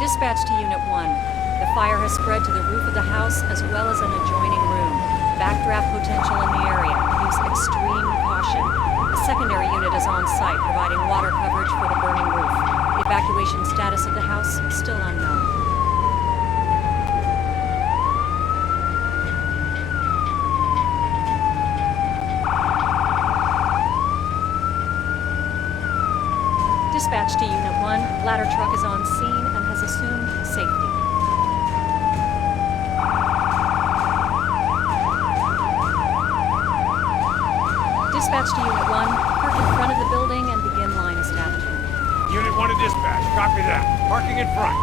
Dispatch to Unit 1. The fire has spread to the roof of the house as well as an adjoining room. Backdraft potential in the area. Use extreme caution. A secondary unit is on site providing water coverage for the burning roof. The evacuation status of the house still unknown. Dispatch to Unit 1. Ladder truck is on scene and has assumed safety. Dispatch to Unit 1. Park in front of the building and begin line establishment. Unit 1 to dispatch. Copy that. Parking in front.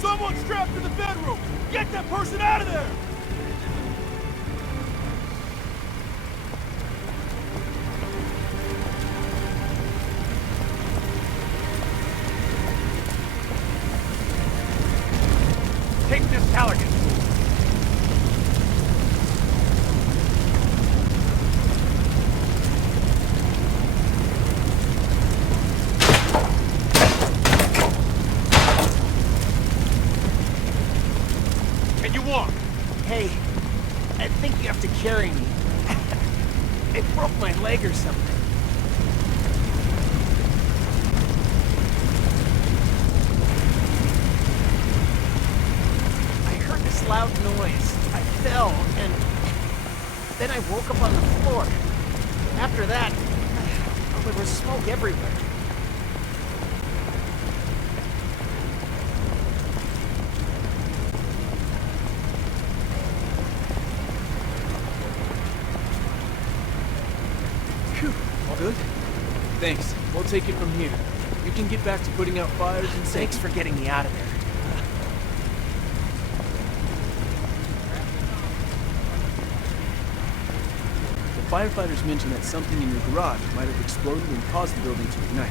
Someone's strapped to the bedroom! Get that person out of there! Take this Callaghan. Can you walk? Hey, I think you have to carry me. It broke my leg or something. I heard this loud noise. I fell, and then I woke up on the floor. After that, well, there was smoke everywhere. All good? Thanks. We'll take it from here. You can get back to putting out fires and Thanks for getting me out of there. The firefighters mentioned that something in your garage might have exploded and caused the building to ignite.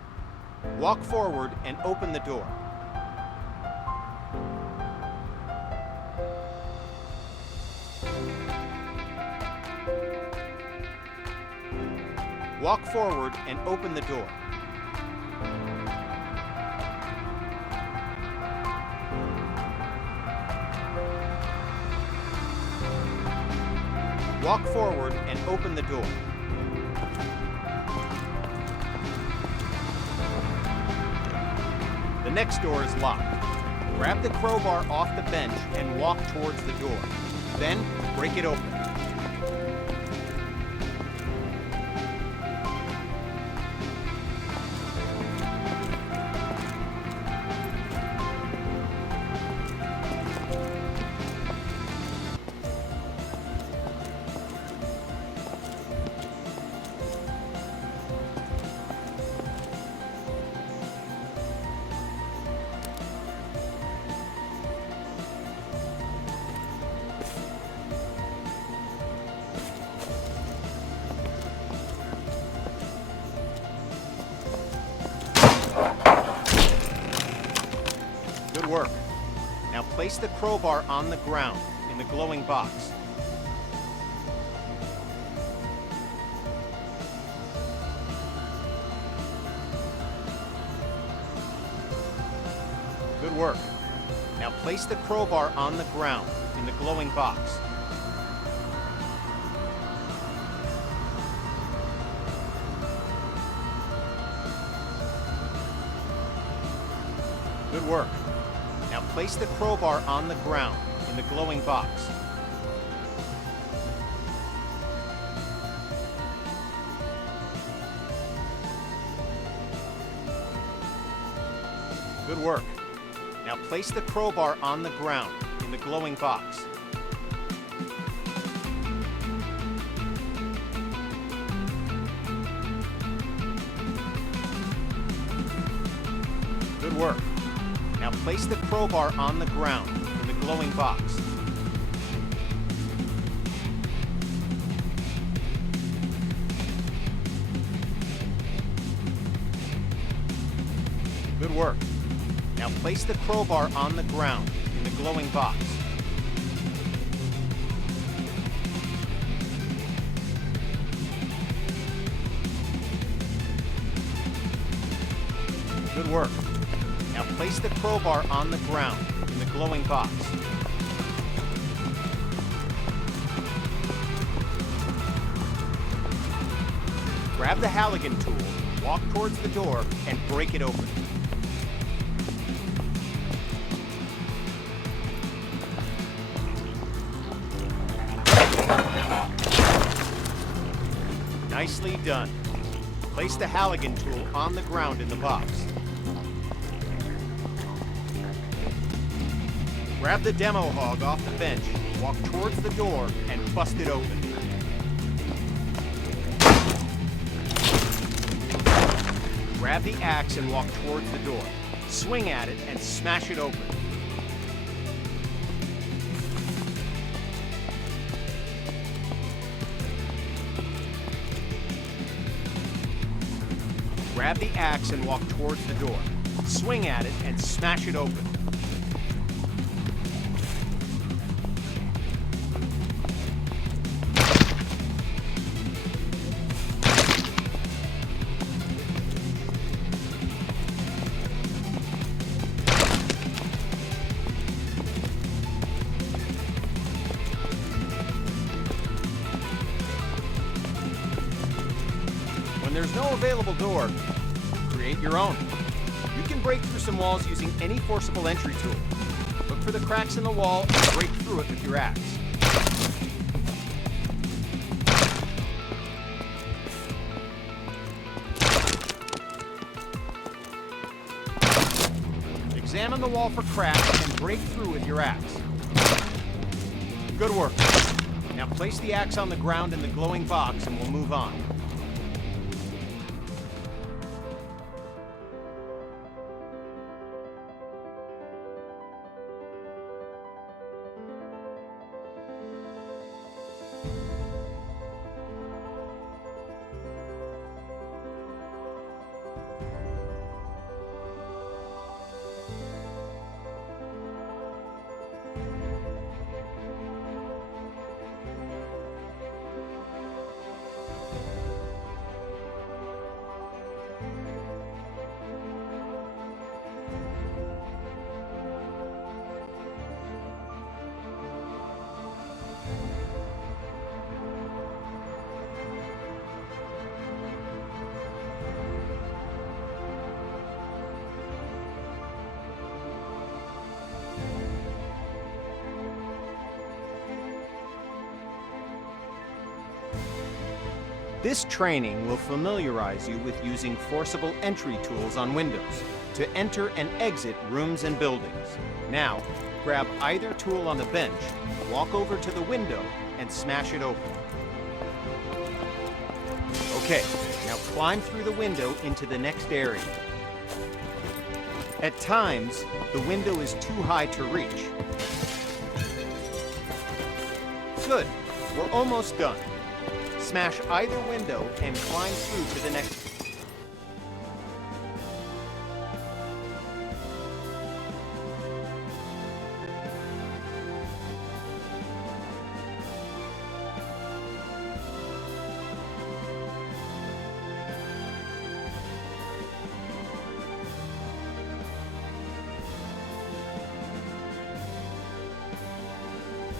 Walk forward and open the door. Walk forward and open the door. Walk forward and open the door. The next door is locked. Grab the crowbar off the bench and walk towards the door. Then, break it open. Good work. Now place the crowbar on the ground in the glowing box. Good work. Now place the crowbar on the ground in the glowing box. Good work. Now place the crowbar on the ground in the glowing box. Good work. Now place the crowbar on the ground in the glowing box. Good work. Now place the crowbar on the ground in the glowing box. Good work. Now place the crowbar on the ground in the glowing box. Good work. Now place the crowbar on the ground in the glowing box. Grab the Halligan tool, walk towards the door, and break it open. Nicely done. Place the Halligan tool on the ground in the box. Grab the demo hog off the bench, walk towards the door, and bust it open. Grab the axe and walk towards the door. Swing at it and smash it open. Grab the axe and walk towards the door. Swing at it and smash it open. When there's no available door, create your own. You can break through some walls using any forcible entry tool. Look for the cracks in the wall and break through it with your axe. Examine the wall for cracks and break through with your axe. Good work. Now place the axe on the ground in the glowing box and we'll move on. This training will familiarize you with using forcible entry tools on windows to enter and exit rooms and buildings. Now, grab either tool on the bench, walk over to the window, and smash it open. Okay, now climb through the window into the next area. At times, the window is too high to reach. Good, we're almost done. Smash either window and climb through to the next.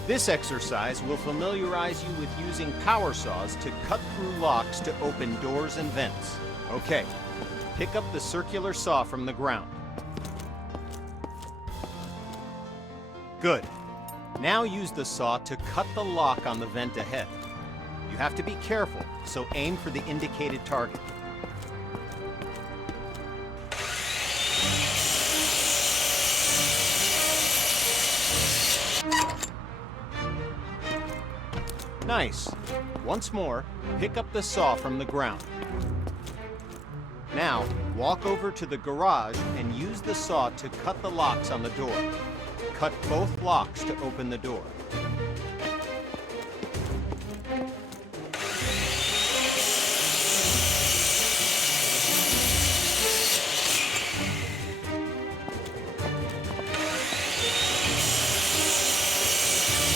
This exercise will familiarize you with using power saws to cut through locks to open doors and vents. Okay, pick up the circular saw from the ground. Good. Now use the saw to cut the lock on the vent ahead. You have to be careful, so aim for the indicated target. Nice. Once more, pick up the saw from the ground. Now, walk over to the garage and use the saw to cut the locks on the door. Cut both locks to open the door.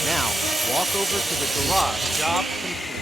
Now, walk over to the garage. Job complete.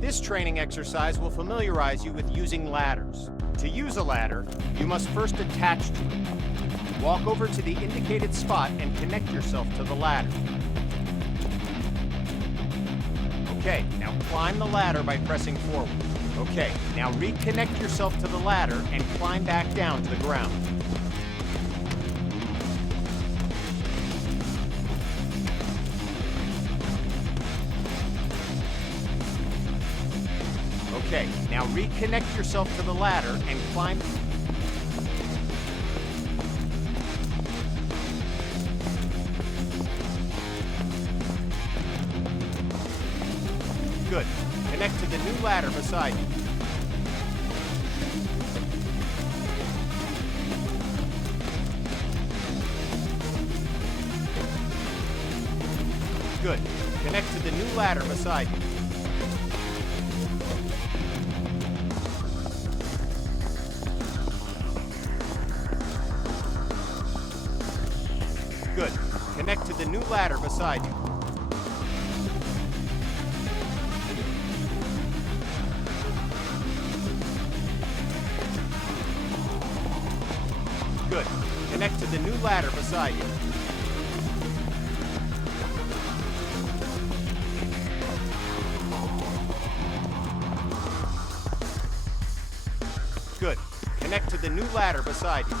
This training exercise will familiarize you with using ladders. To use a ladder, you must first attach to it. Walk over to the indicated spot and connect yourself to the ladder. Okay, now climb the ladder by pressing forward. Okay, now reconnect yourself to the ladder and climb back down to the ground. Okay, now reconnect yourself to the ladder and climb. Good. Connect to the new ladder beside you. Good. Connect to the new ladder beside you. Good. Connect to the new ladder beside you. Good. Connect to the new ladder beside you. Connect to the new ladder beside you.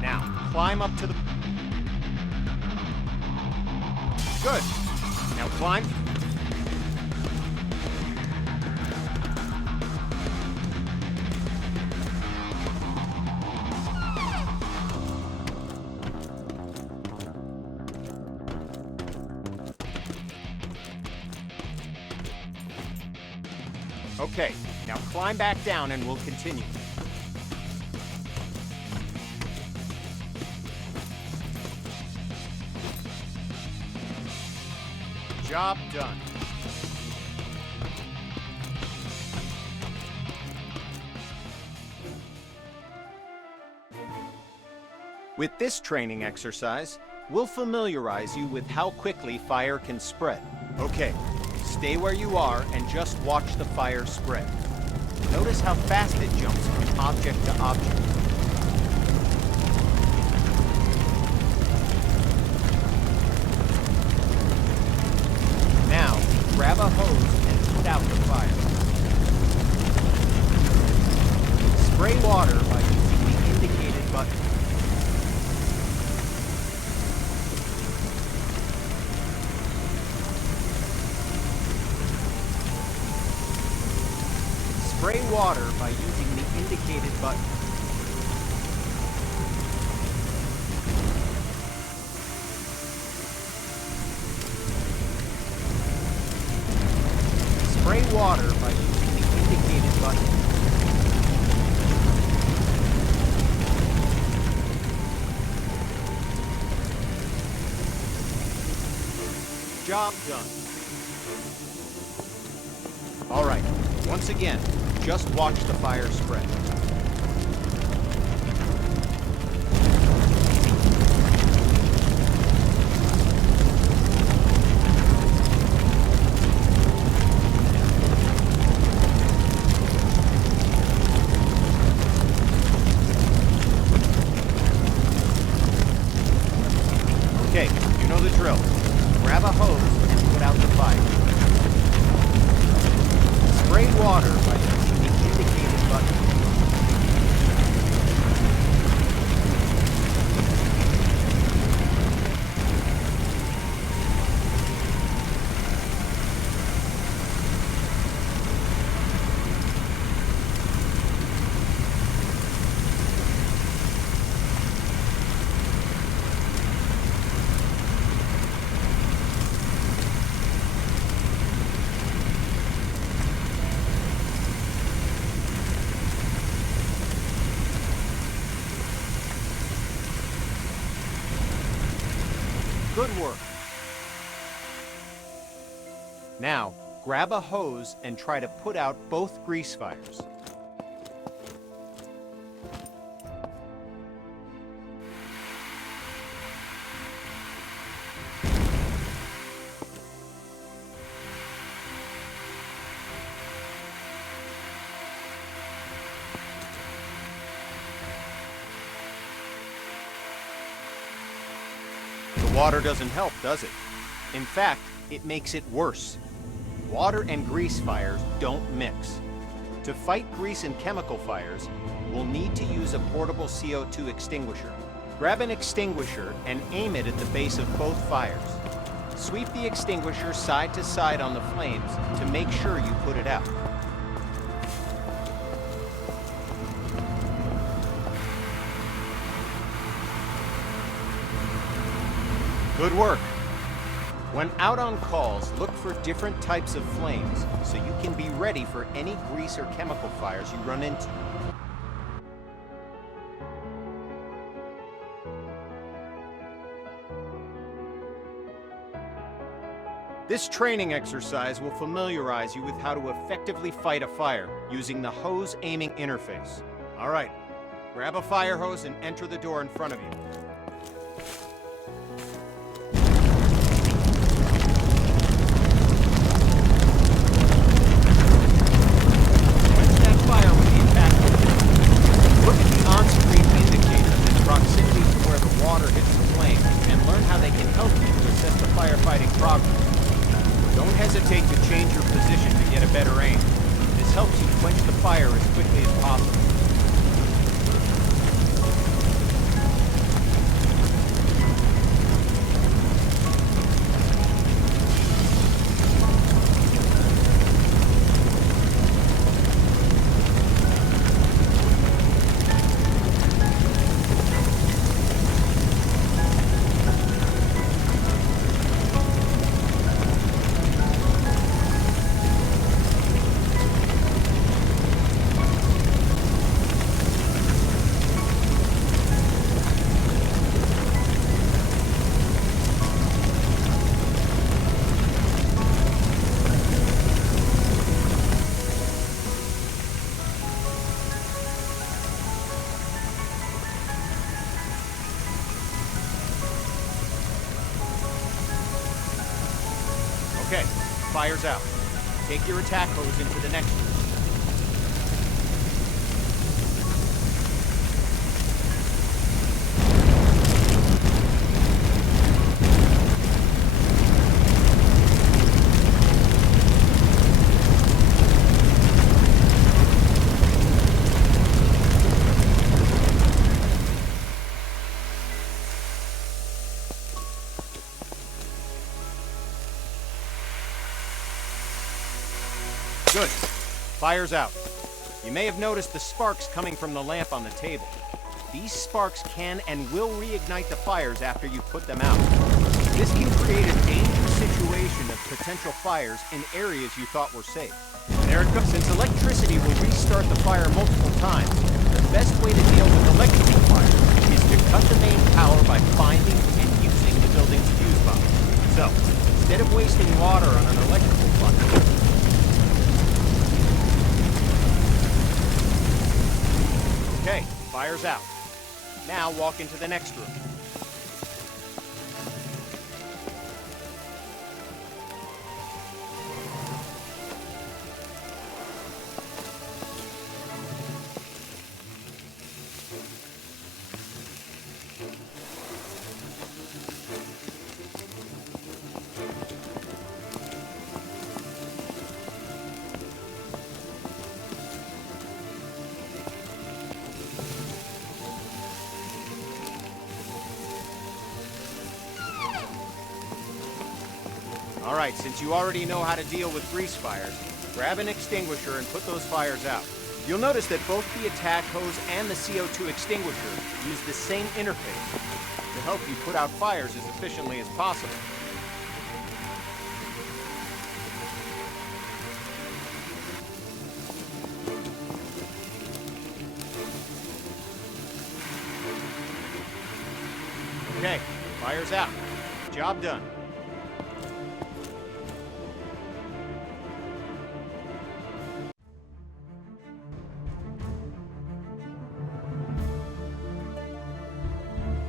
Now, climb up to the... Good. Now climb. Okay, now climb back down and we'll continue. Job done. With this training exercise, we'll familiarize you with how quickly fire can spread. Okay, stay where you are and just watch the fire spread. Notice how fast it jumps from object to object. Now, grab a hose and put out the fire. Spray water by using the indicated button. Spray water by using the indicated button. Spray water by using the indicated button. Job done. All right, once again, just watch the fire spread. Okay, you know the drill. Grab a hose and put out the fire. Spray water by using the indicated button. Good work. Now, grab a hose and try to put out both grease fires. Water doesn't help, does it? In fact, it makes it worse. Water and grease fires don't mix. To fight grease and chemical fires, we'll need to use a portable CO2 extinguisher. Grab an extinguisher and aim it at the base of both fires. Sweep the extinguisher side to side on the flames to make sure you put it out. Good work. When out on calls, look for different types of flames so you can be ready for any grease or chemical fires you run into. This training exercise will familiarize you with how to effectively fight a fire using the hose aiming interface. All right, grab a fire hose and enter the door in front of you. Look at the on-screen indicators and proximity to where the water hits the flame and learn how they can help you to assess the firefighting progress. Don't hesitate to change your position to get a better aim. This helps you quench the fire as quickly as possible. Okay, fire's out. Take your attack hose into the next room. Good. Fire's out. You may have noticed the sparks coming from the lamp on the table. These sparks can and will reignite the fires after you put them out. This can create a dangerous situation of potential fires in areas you thought were safe. There it goes. Since electricity will restart the fire multiple times, the best way to deal with electrical fire is to cut the main power by finding and using the building's fuse box. So, instead of wasting water on an electrical plug, okay, fire's out. Now walk into the next room. All right, since you already know how to deal with grease fires, grab an extinguisher and put those fires out. You'll notice that both the attack hose and the CO2 extinguisher use the same interface to help you put out fires as efficiently as possible. Okay, fire's out. Job done.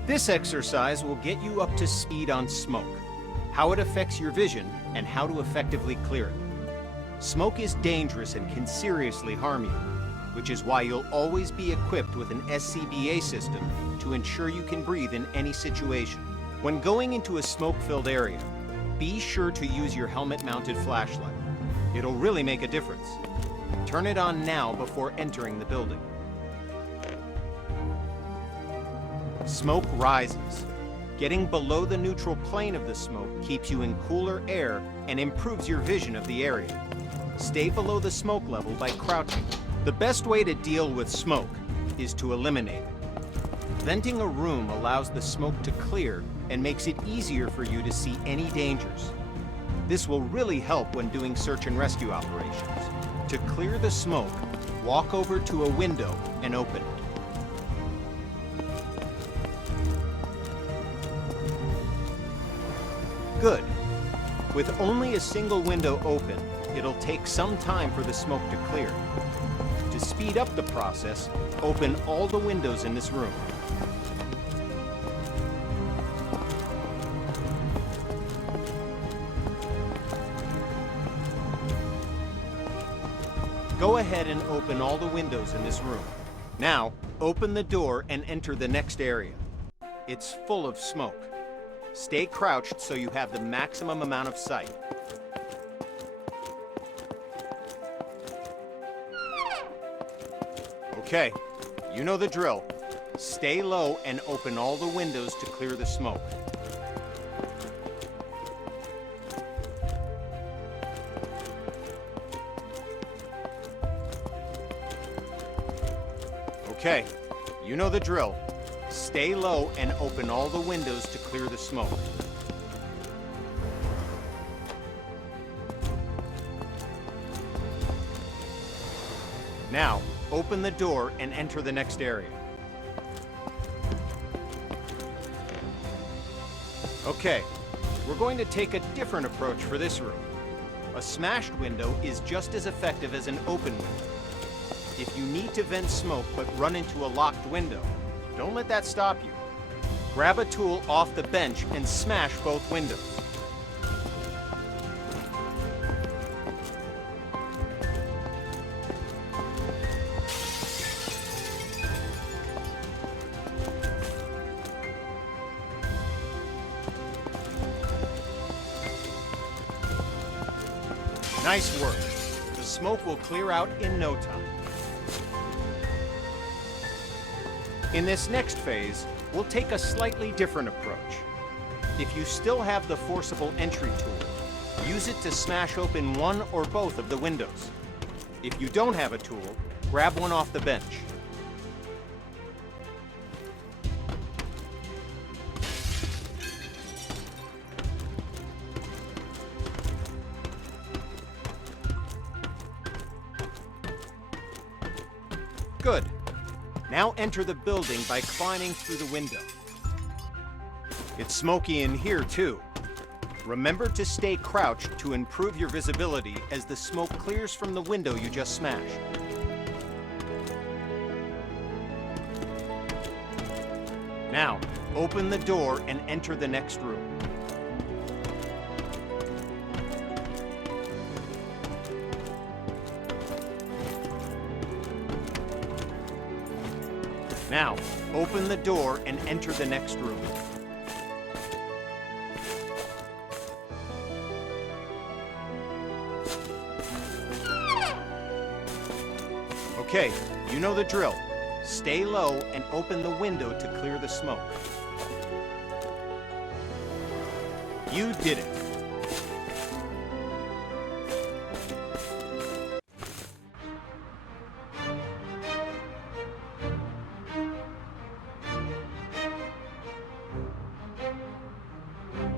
This exercise will get you up to speed on smoke, how it affects your vision, and how to effectively clear it. Smoke is dangerous and can seriously harm you, which is why you'll always be equipped with an SCBA system to ensure you can breathe in any situation. When going into a smoke-filled area, be sure to use your helmet-mounted flashlight. It'll really make a difference. Turn it on now before entering the building. Smoke rises. Getting below the neutral plane of the smoke keeps you in cooler air and improves your vision of the area. Stay below the smoke level by crouching. The best way to deal with smoke is to eliminate it. Venting a room allows the smoke to clear and makes it easier for you to see any dangers. This will really help when doing search and rescue operations. To clear the smoke, walk over to a window and open it. Good. With only a single window open, it'll take some time for the smoke to clear. To speed up the process, open all the windows in this room. Go ahead and open all the windows in this room. Now, open the door and enter the next area. It's full of smoke. Stay crouched so you have the maximum amount of sight. Okay, you know the drill. Stay low and open all the windows to clear the smoke. Okay, you know the drill. Stay low and open all the windows to clear the smoke. Now, open the door and enter the next area. Okay, we're going to take a different approach for this room. A smashed window is just as effective as an open window. If you need to vent smoke but run into a locked window, don't let that stop you. Grab a tool off the bench and smash both windows. Nice work. The smoke will clear out in no time. In this next phase, we'll take a slightly different approach. If you still have the forcible entry tool, use it to smash open one or both of the windows. If you don't have a tool, grab one off the bench. Good. Now enter the building by climbing through the window. It's smoky in here too. Remember to stay crouched to improve your visibility as the smoke clears from the window you just smashed. Now, open the door and enter the next room. Now, open the door and enter the next room. Okay, you know the drill. Stay low and open the window to clear the smoke. You did it.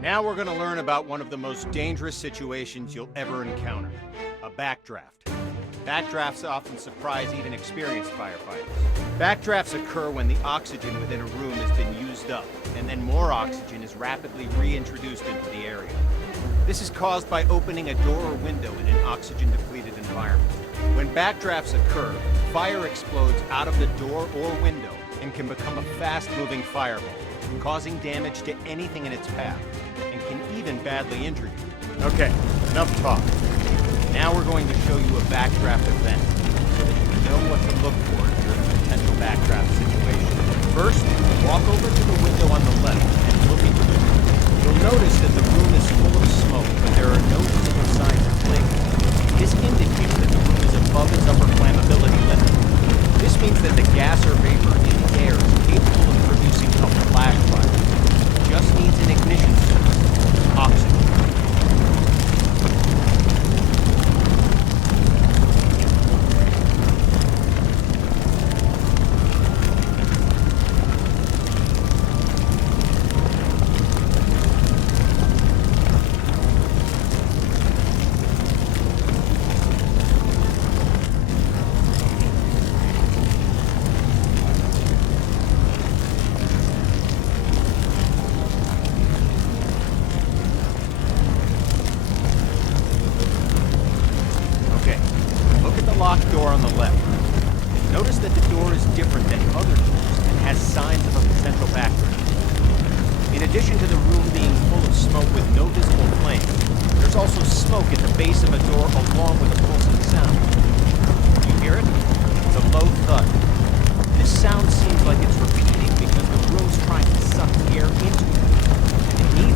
Now we're going to learn about one of the most dangerous situations you'll ever encounter, a backdraft. Backdrafts often surprise even experienced firefighters. Backdrafts occur when the oxygen within a room has been used up, and then more oxygen is rapidly reintroduced into the area. This is caused by opening a door or window in an oxygen-depleted environment. When backdrafts occur, fire explodes out of the door or window and can become a fast-moving fireball, causing damage to anything in its path, and can even badly injure you. Okay, enough talk. Now we're going to show you a backdraft event, so that you know what to look for if you're in a potential backdraft situation. First, walk over to the window on the left and look into the room. You'll notice that the room is full of smoke, but there are no visible signs of flames. This indicates that the room is above its upper flammability limit. This means that the gas or vapor in the air is capable of producing a flash fire. It just needs an ignition source, oxygen. Locked door on the left. Notice that the door is different than other doors and has signs of a potential backdraft. In addition to the room being full of smoke with no visible flame, there's also smoke at the base of a door along with a pulsing sound. You hear it? It's a low thud. This sound seems like it's repeating because the room's trying to suck air into it, and it needs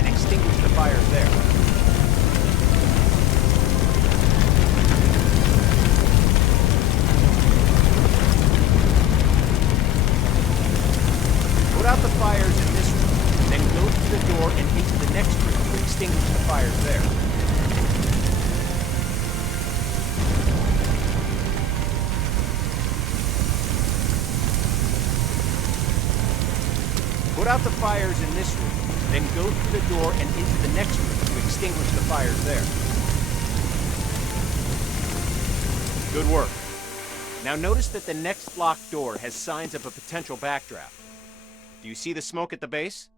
and extinguish the fires there. Put out the fires in this room, then go through the door and into the next room to extinguish the fires there. Put out the fires in this room, then go through the door and into the next room to extinguish the fires there. Good work. Now notice that the next locked door has signs of a potential backdraft. Do you see the smoke at the base?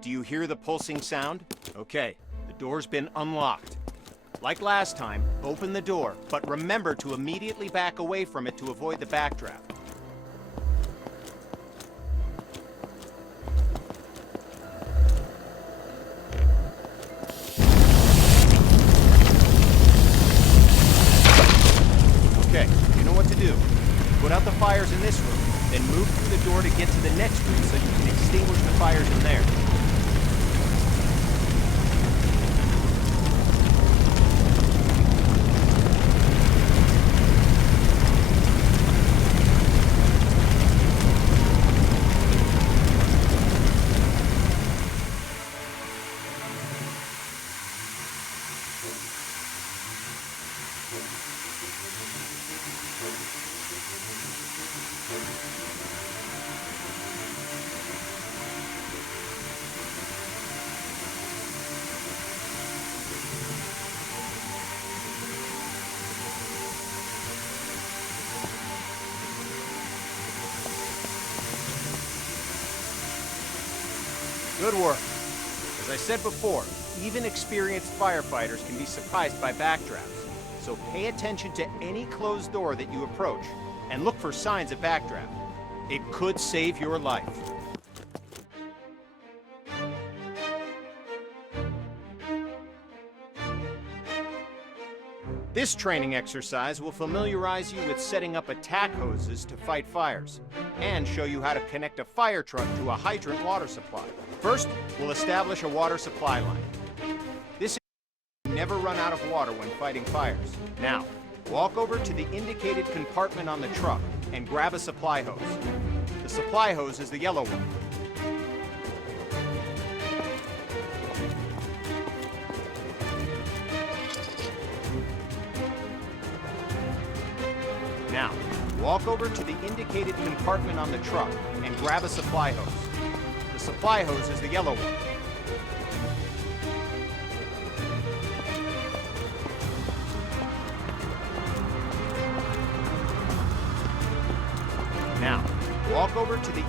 Do you hear the pulsing sound? Okay, the door's been unlocked. Like last time, open the door, but remember to immediately back away from it to avoid the backdraft. Okay, you know what to do. Put out the fires in this room, then move through the door to get to the next room so you can extinguish the fires in there. Good work. As I said before, even experienced firefighters can be surprised by backdrafts. So pay attention to any closed door that you approach and look for signs of backdraft. It could save your life. This training exercise will familiarize you with setting up attack hoses to fight fires and show you how to connect a fire truck to a hydrant water supply. First, we'll establish a water supply line. This is to never run out of water when fighting fires. Now, walk over to the indicated compartment on the truck and grab a supply hose. The supply hose is the yellow one. Now, walk over to the indicated compartment on the truck and grab a supply hose. The supply hose is the yellow one. Now, walk over to the...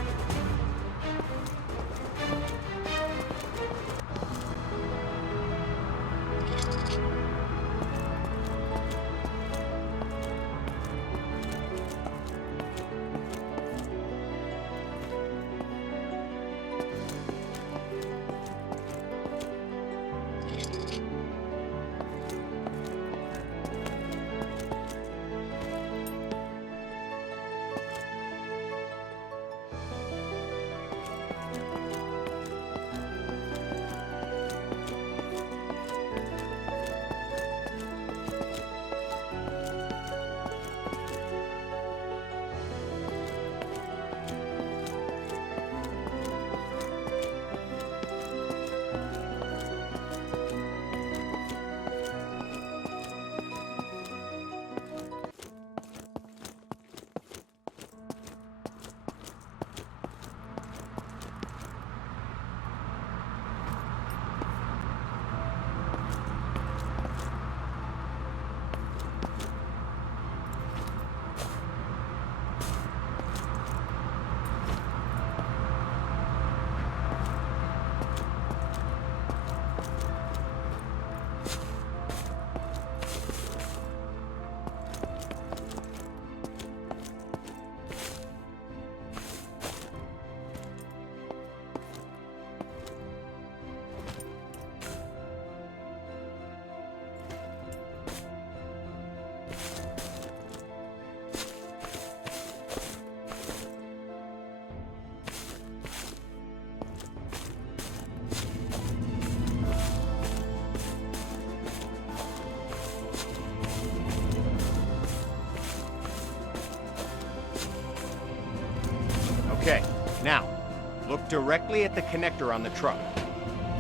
directly at the connector on the truck.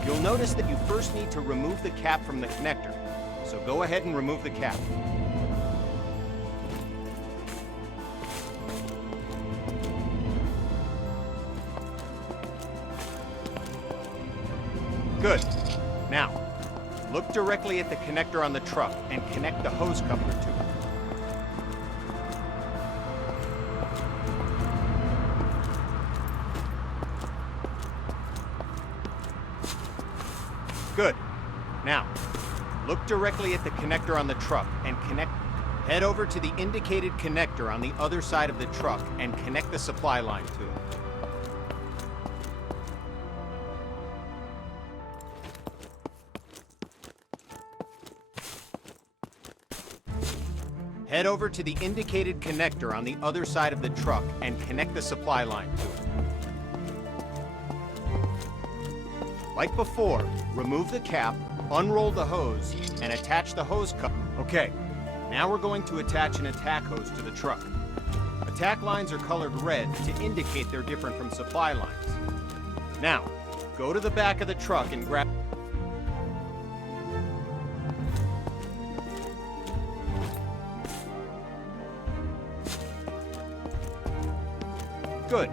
You'll notice that you first need to remove the cap from the connector, so go ahead and remove the cap. Good. Now, look directly at the connector on the truck and connect the hose coupler to it. Good. Now, look directly at the connector on the truck and head over to the indicated connector on the other side of the truck and connect the supply line to it. Head over to the indicated connector on the other side of the truck and connect the supply line to it. Like before, remove the cap, unroll the hose, and attach the hose coupler. Okay, now we're going to attach an attack hose to the truck. Attack lines are colored red to indicate they're different from supply lines. Now, go to the back of the truck and grab... Good.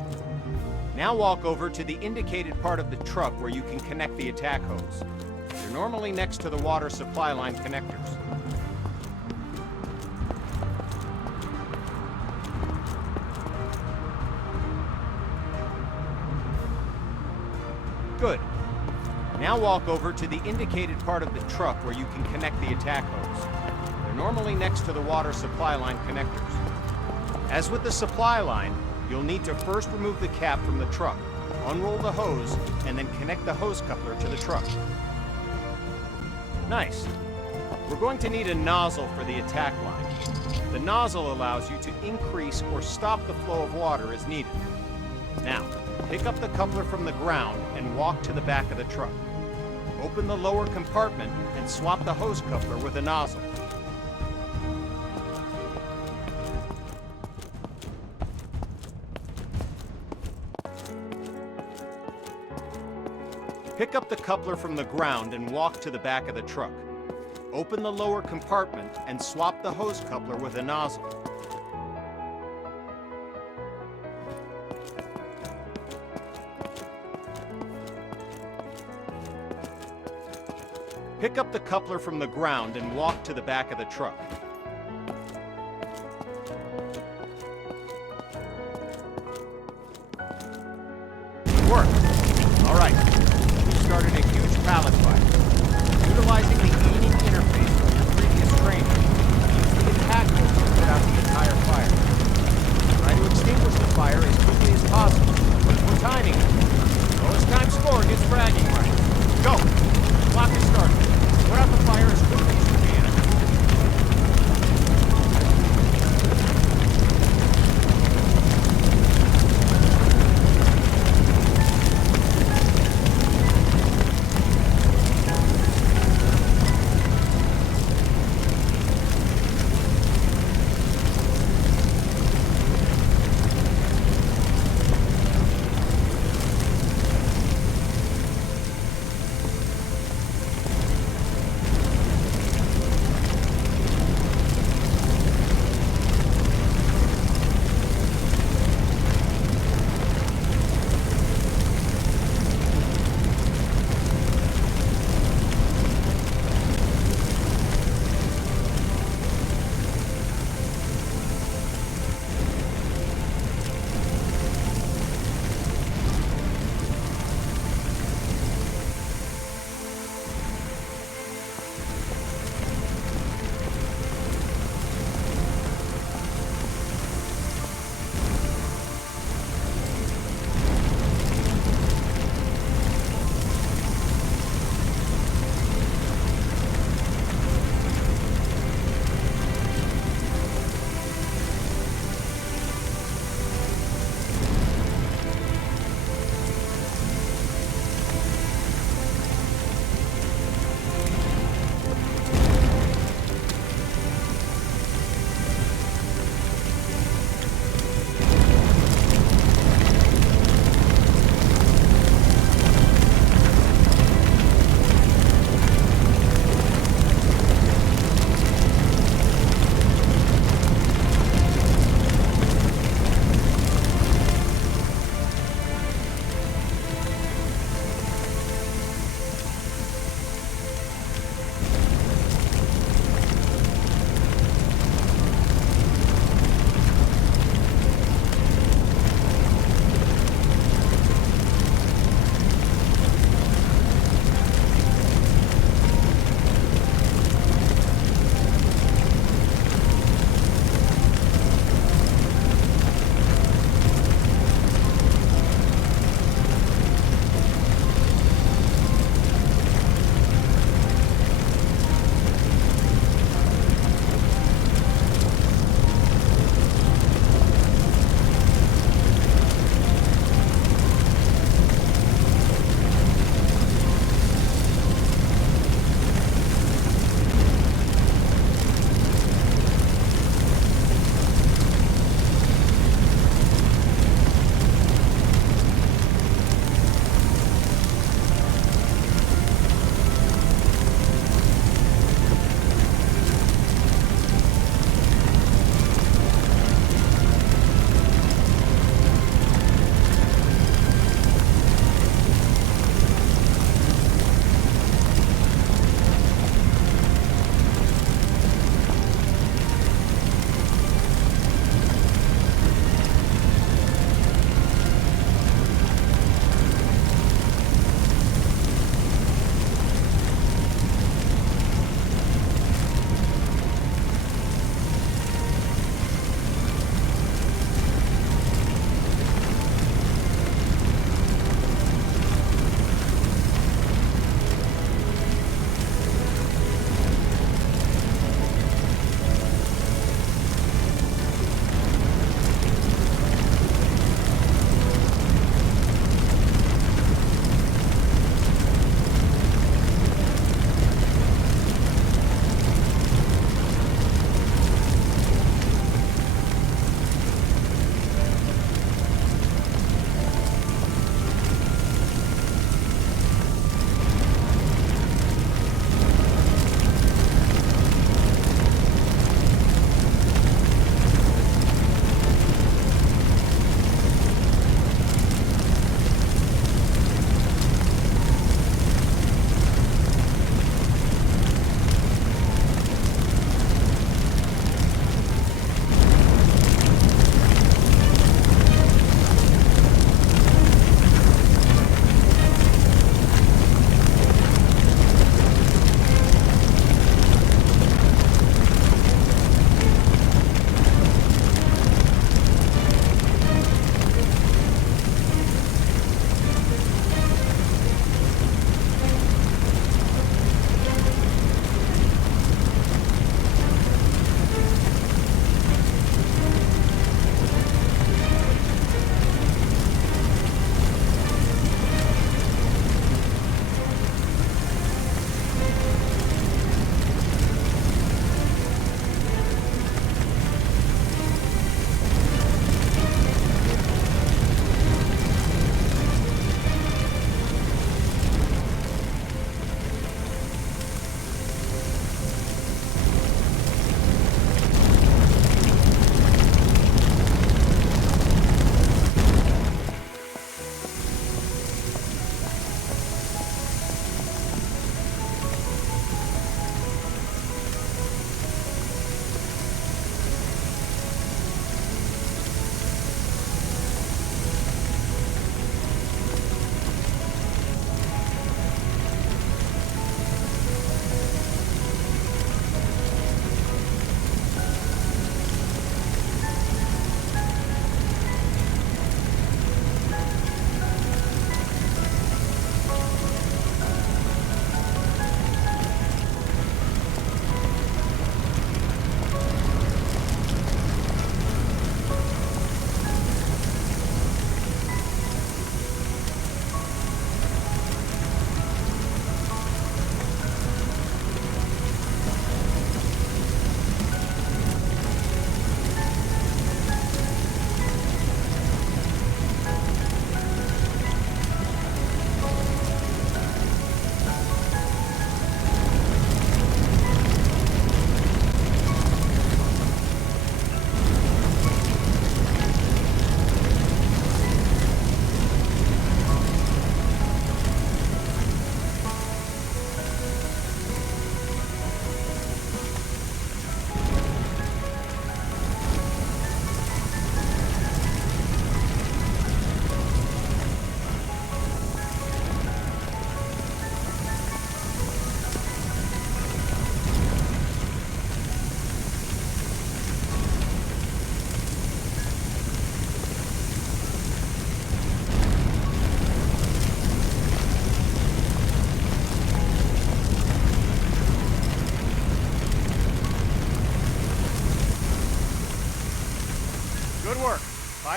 Now walk over to the indicated part of the truck where you can connect the attack hose. They're normally next to the water supply line connectors. Good. Now walk over to the indicated part of the truck where you can connect the attack hose. They're normally next to the water supply line connectors. As with the supply line, you'll need to first remove the cap from the truck, unroll the hose, and then connect the hose coupler to the truck. Nice. We're going to need a nozzle for the attack line. The nozzle allows you to increase or stop the flow of water as needed. Now, pick up the coupler from the ground and walk to the back of the truck. Open the lower compartment and swap the hose coupler with a nozzle. Pick up the coupler from the ground and walk to the back of the truck. Open the lower compartment and swap the hose coupler with a nozzle. Pick up the coupler from the ground and walk to the back of the truck. Good work. All right. Started a huge pallet fire. Utilizing the aiming interface from your previous training, use the attack hose to put out the entire fire. Try to extinguish the fire as quickly as possible, but we're timing it. Lowest time score gets bragging rights. Go! Clock is started. Put out the fire as quickly as you can.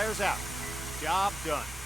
Fire's out. Job done.